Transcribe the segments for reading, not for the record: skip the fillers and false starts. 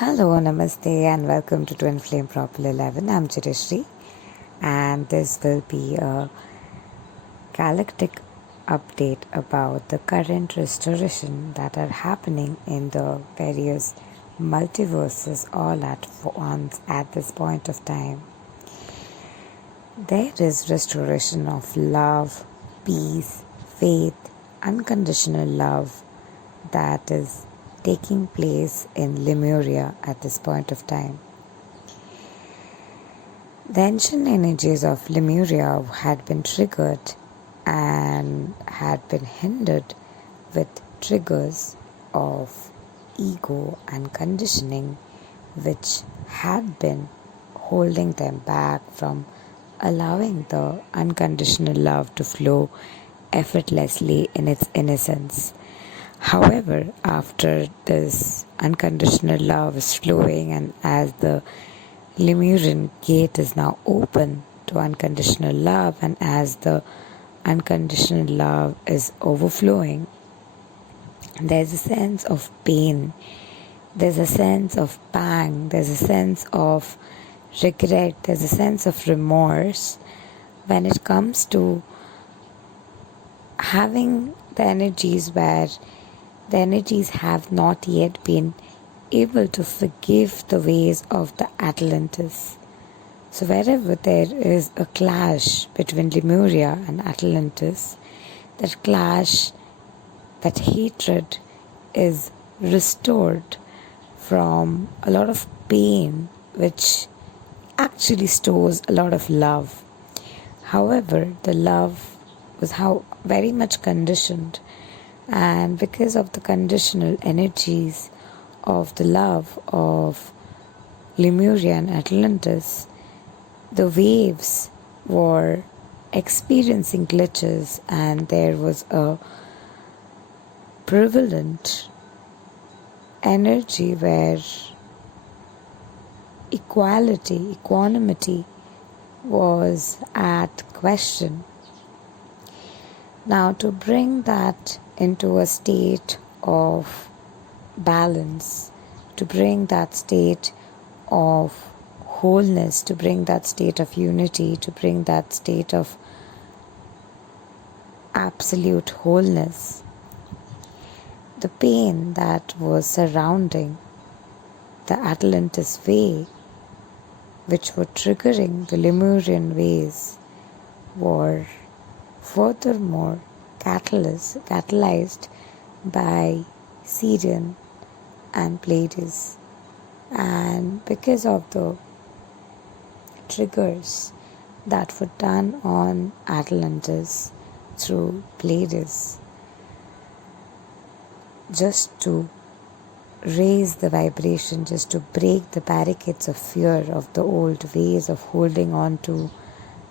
Hello, namaste, and welcome to Twin Flame Propel 11. I'm Chirasree, and this will be a galactic update about the current restoration that are happening in the various multiverses all at once at this point of time. There is restoration of love, peace, faith, unconditional love that is taking place in Lemuria at this point of time. The ancient energies of Lemuria had been triggered and had been hindered with triggers of ego and conditioning, which had been holding them back from allowing the unconditional love to flow effortlessly in its innocence. However, after this unconditional love is flowing, and as the Lemurian gate is now open to unconditional love, and as the unconditional love is overflowing, there's a sense of pain, there's a sense of pang, there's a sense of regret, there's a sense of remorse when it comes to having the energies where the energies have not yet been able to forgive the ways of the Atlantis. So wherever there is a clash between Lemuria and Atlantis, that clash, that hatred is restored from a lot of pain, which actually stores a lot of love. However, the love was very much conditioned, and because of the conditional energies of the love of Lemuria and Atlantis, the waves were experiencing glitches, and there was a prevalent energy where equanimity was at question. Now, to bring that into a state of balance, to bring that state of wholeness, to bring that state of unity, to bring that state of absolute wholeness, the pain that was surrounding the Atlantis way, which were triggering the Lemurian ways, were furthermore catalyzed by Sirian and Pleiades. And because of the triggers that were done on Atlantis through Pleiades, just to raise the vibration, just to break the barricades of fear of the old ways of holding on to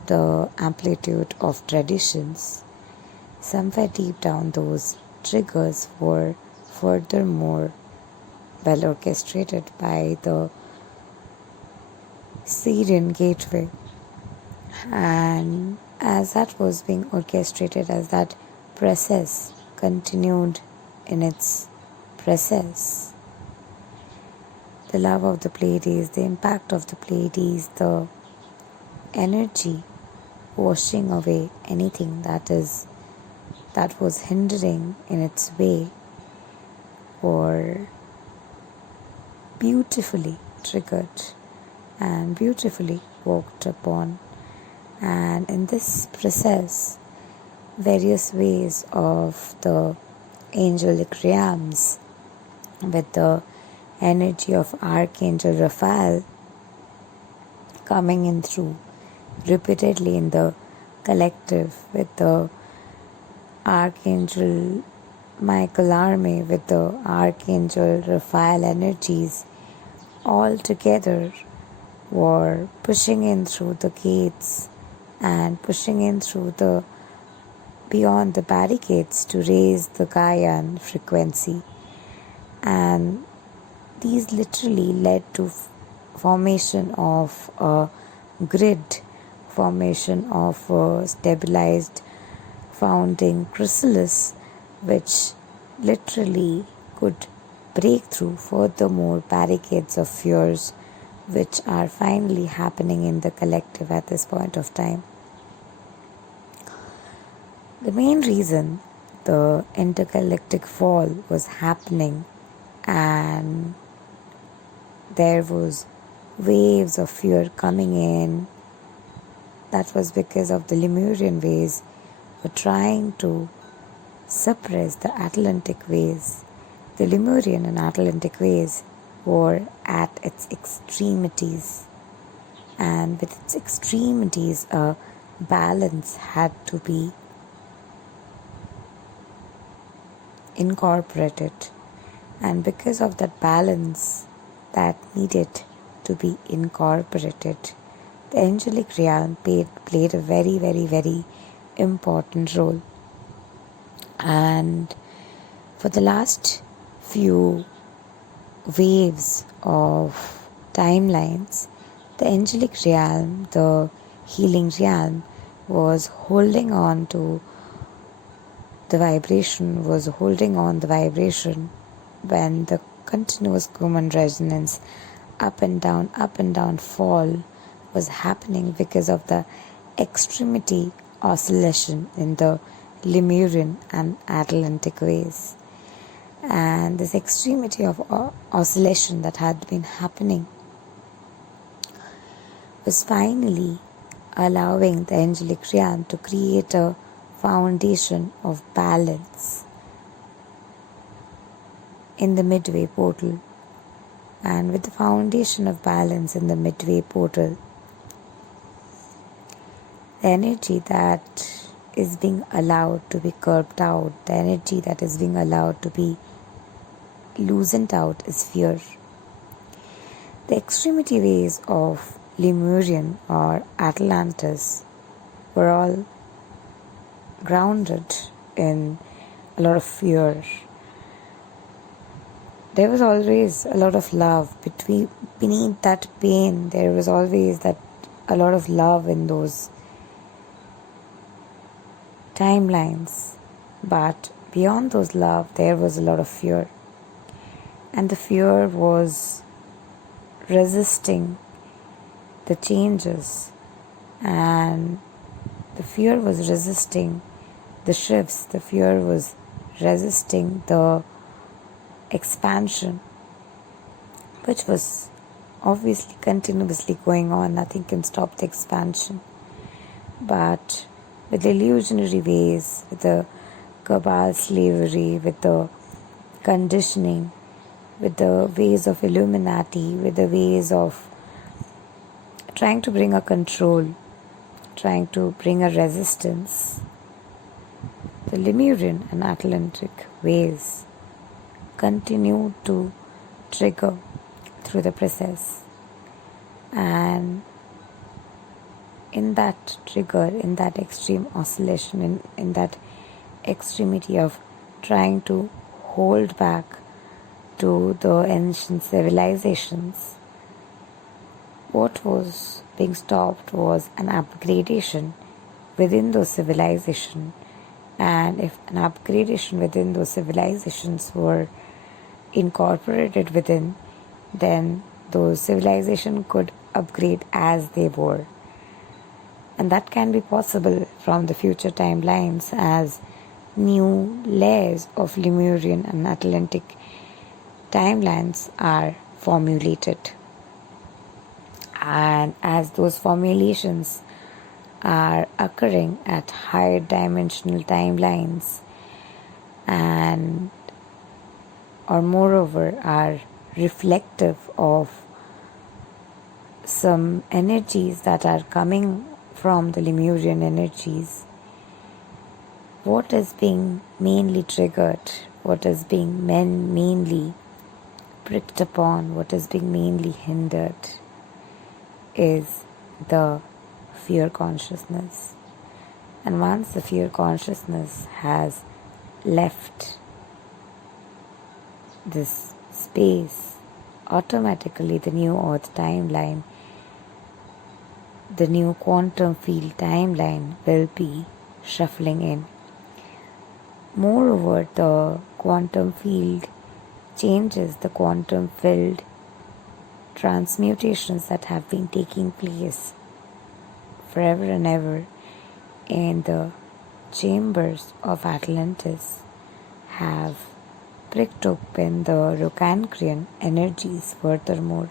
the amplitude of traditions, somewhere deep down those triggers were furthermore well orchestrated by the Syrian gateway. And as that was being orchestrated, as that process continued in its process, the love of the Pleiades, the impact of the Pleiades, the energy washing away anything that was hindering in its way, were beautifully triggered and beautifully worked upon. And in this process, various ways of the angelic realms, with the energy of Archangel Raphael coming in through repeatedly in the collective, with the Archangel Michael army, with the Archangel Raphael energies, all together were pushing in through the gates and pushing in through the beyond the barricades to raise the Gaian frequency. And these literally led to formation of a grid, formation of a stabilized founding chrysalis, which literally could breakthrough, furthermore barricades of fears which are finally happening in the collective at this point of time. The main reason the intergalactic fall was happening and there was waves of fear coming in, that was because of the Lemurian ways were trying to suppress the Atlantic ways. The Lemurian and Atlantic ways were at its extremities, and with its extremities a balance had to be incorporated, and because of that balance that needed to be incorporated, the angelic realm played a very, very, very important role. And for the last few waves of timelines, the angelic realm, the healing realm, was holding on to the vibration, when the continuous human resonance up and down fall was happening because of the extremity oscillation in the Lemurian and Atlantic ways. And this extremity of oscillation that had been happening was finally allowing the angelic realm to create a foundation of balance in the midway portal. And with the foundation of balance in the midway portal, the energy that is being allowed to be curbed out, the energy that is being allowed to be loosened out is fear. The extremity ways of Lemurian or Atlantis were all grounded in a lot of fear. There was always a lot of love beneath that pain. There was always a lot of love in those timelines, but beyond those love there was a lot of fear, and the fear was resisting the changes, and the fear was resisting the shifts, the fear was resisting the expansion, which was obviously continuously going on. Nothing can stop the expansion. But with the illusionary ways, with the cabal slavery, with the conditioning, with the ways of Illuminati, with the ways of trying to bring a control, trying to bring a resistance, the Lemurian and Atlantic ways continue to trigger through the process. And in that trigger, in that extreme oscillation, in that extremity of trying to hold back to the ancient civilizations, what was being stopped was an upgradation within those civilizations. And if an upgradation within those civilizations were incorporated within, then those civilizations could upgrade as they were. And that can be possible from the future timelines as new layers of Lemurian and Atlantic timelines are formulated. And as those formulations are occurring at higher dimensional timelines and or moreover are reflective of some energies that are coming from the Lemurian energies, what is being mainly triggered, what is being mainly pricked upon, what is being mainly hindered is the fear consciousness. And once the fear consciousness has left this space, automatically the new earth timeline, the new quantum field timeline will be shuffling in. Moreover, the quantum field changes, the quantum field transmutations that have been taking place forever and ever in the chambers of Atlantis have pricked open the Rocancrean energies. Furthermore,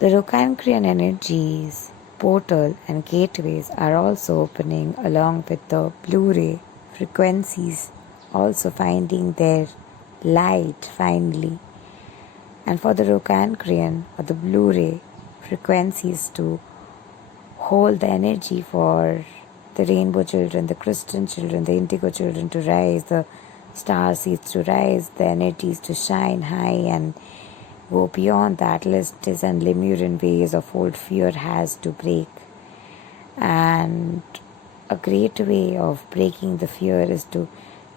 the Rocancrean energies portal and gateways are also opening, along with the Blu-ray frequencies also finding their light finally. And for the Rocancrean or the Blu-ray frequencies to hold the energy for the rainbow children, the crystal children, the indigo children to rise, the star seeds to rise, the energies to shine high and go beyond the Atlantis and Lemurian ways of old fear has to break. And a great way of breaking the fear is to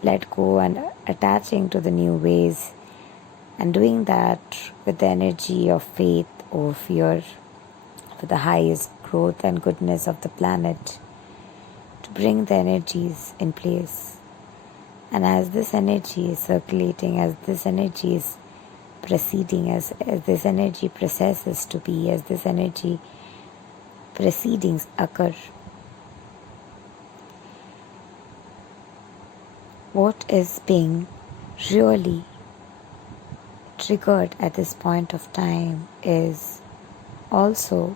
let go and attaching to the new ways, and doing that with the energy of faith over fear for the highest growth and goodness of the planet, to bring the energies in place. And as this energy is circulating, as this energy is proceeding, as this energy processes to be, as this energy proceedings occur, what is being really triggered at this point of time is also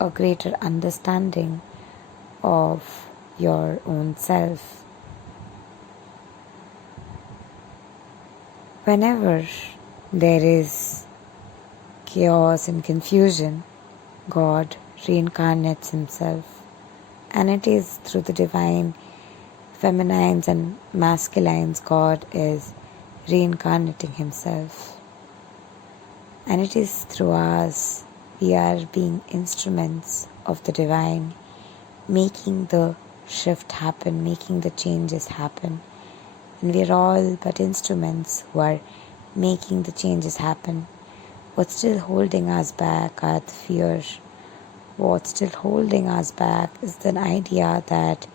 a greater understanding of your own self. Whenever there is chaos and confusion, God reincarnates himself, and it is through the divine feminines and masculines God is reincarnating himself. And it is through us we are being instruments of the divine, making the shift happen, making the changes happen. And we are all but instruments who are making the changes happen. What's still holding us back are the fear. What's still holding us back is the idea that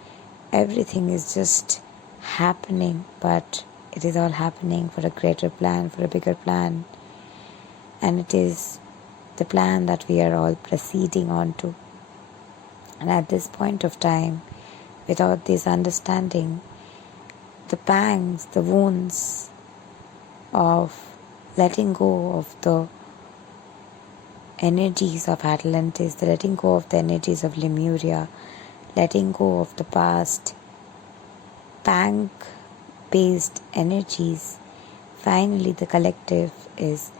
everything is just happening, but it is all happening for a greater plan, for a bigger plan. And it is the plan that we are all proceeding on to. And at this point of time, without this understanding, the pangs, the wounds of letting go of the energies of Atlantis, the letting go of the energies of Lemuria, letting go of the past pang-based energies, finally the collective is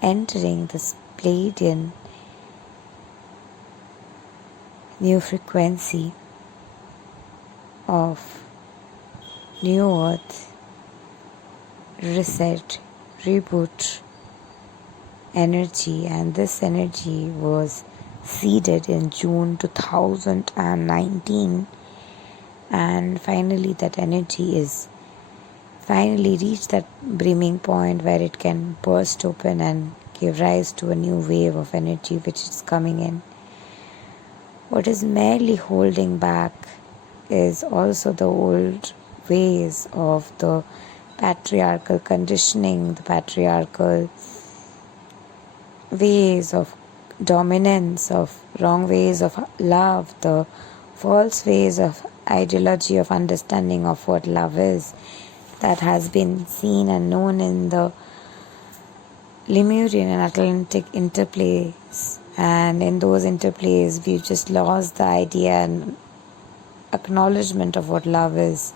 entering this Pleiadian new frequency of new earth, reset, reboot energy. And this energy was seeded in June 2019, and finally that energy is finally reached that brimming point where it can burst open and give rise to a new wave of energy which is coming in. What is merely holding back is also the old ways of the patriarchal conditioning, the patriarchal ways of dominance, of wrong ways of love, the false ways of ideology of understanding of what love is, that has been seen and known in the Lemurian and Atlantic interplays. And in those interplays, we've just lost the idea and acknowledgement of what love is.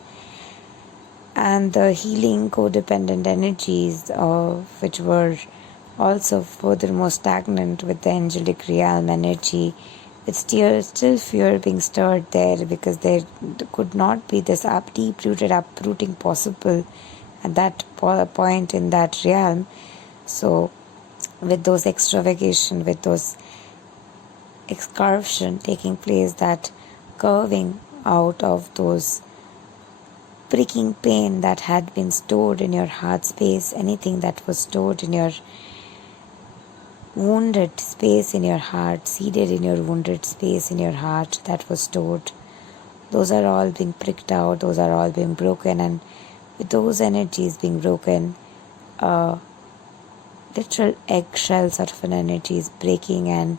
And the healing codependent energies of which were also furthermore stagnant with the angelic realm energy, it's still fear being stirred there, because there could not be this deep-rooted uprooting possible at that point in that realm. So with those extravagation, with those excursion taking place, that curving out of those pricking pain that had been stored in your heart space, anything that was stored in your wounded space in your heart, seated in your wounded space in your heart that was stored, those are all being pricked out, those are all being broken, and with those energies being broken, literal eggshell sort of an energy is breaking, and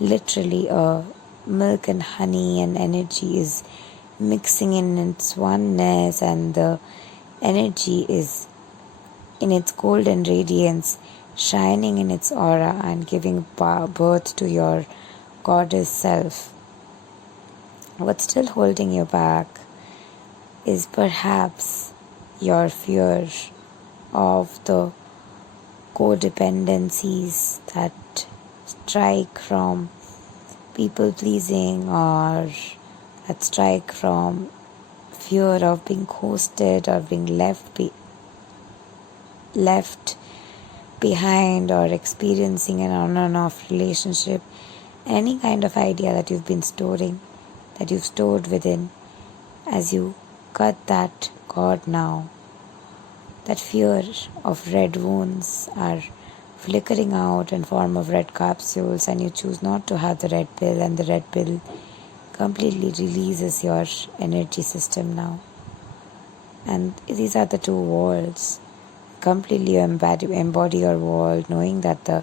literally milk and honey and energy is mixing in its oneness, and the energy is in its golden radiance, shining in its aura and giving birth to your goddess self. What's still holding you back is perhaps your fear of the codependencies that strike from people pleasing, or that strike from fear of being ghosted or being left behind, or experiencing an on and off relationship. Any kind of idea that you've been storing, that you've stored within, as you cut that cord now, that fear of red wounds are flickering out in form of red capsules, and you choose not to have the red pill, and the red pill completely releases your energy system now. And these are the two worlds. Completely embody your world, knowing that the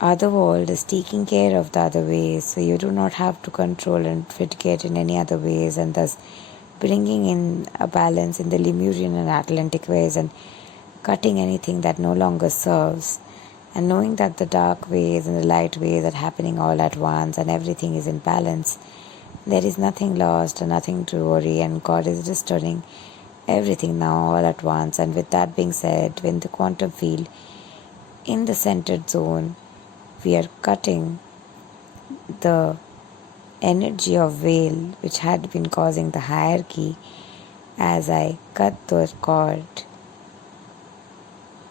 other world is taking care of the other ways, so you do not have to control and mitigate in any other ways, and thus bringing in a balance in the Lemurian and Atlantic ways, and cutting anything that no longer serves, and knowing that the dark ways and the light ways are happening all at once, and everything is in balance. There is nothing lost and nothing to worry, and God is just turning everything now all at once. And with that being said, when the quantum field in the centered zone, we are cutting the energy of veil which had been causing the hierarchy. As I cut the cord,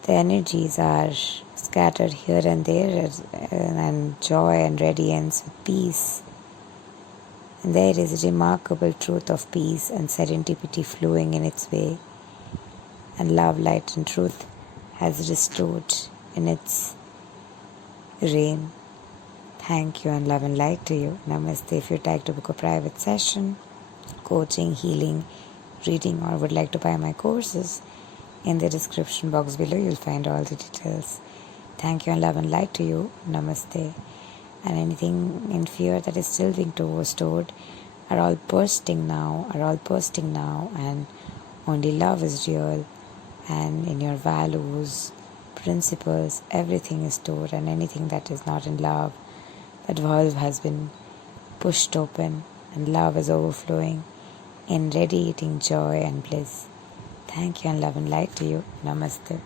the energies are scattered here and there, and joy and radiance with peace. And there is a remarkable truth of peace and serendipity flowing in its way. And love, light and truth has restored in its reign. Thank you, and love and light to you. Namaste. If you'd like to book a private session, coaching, healing, reading, or would like to buy my courses, in the description box below you'll find all the details. Thank you, and love and light to you. Namaste. And anything in fear that is still being stored are all bursting now, and only love is real, and in your values, principles, everything is stored, and anything that is not in love, that valve has been pushed open, and love is overflowing in radiating joy and bliss. Thank you, and love and light to you. Namaste.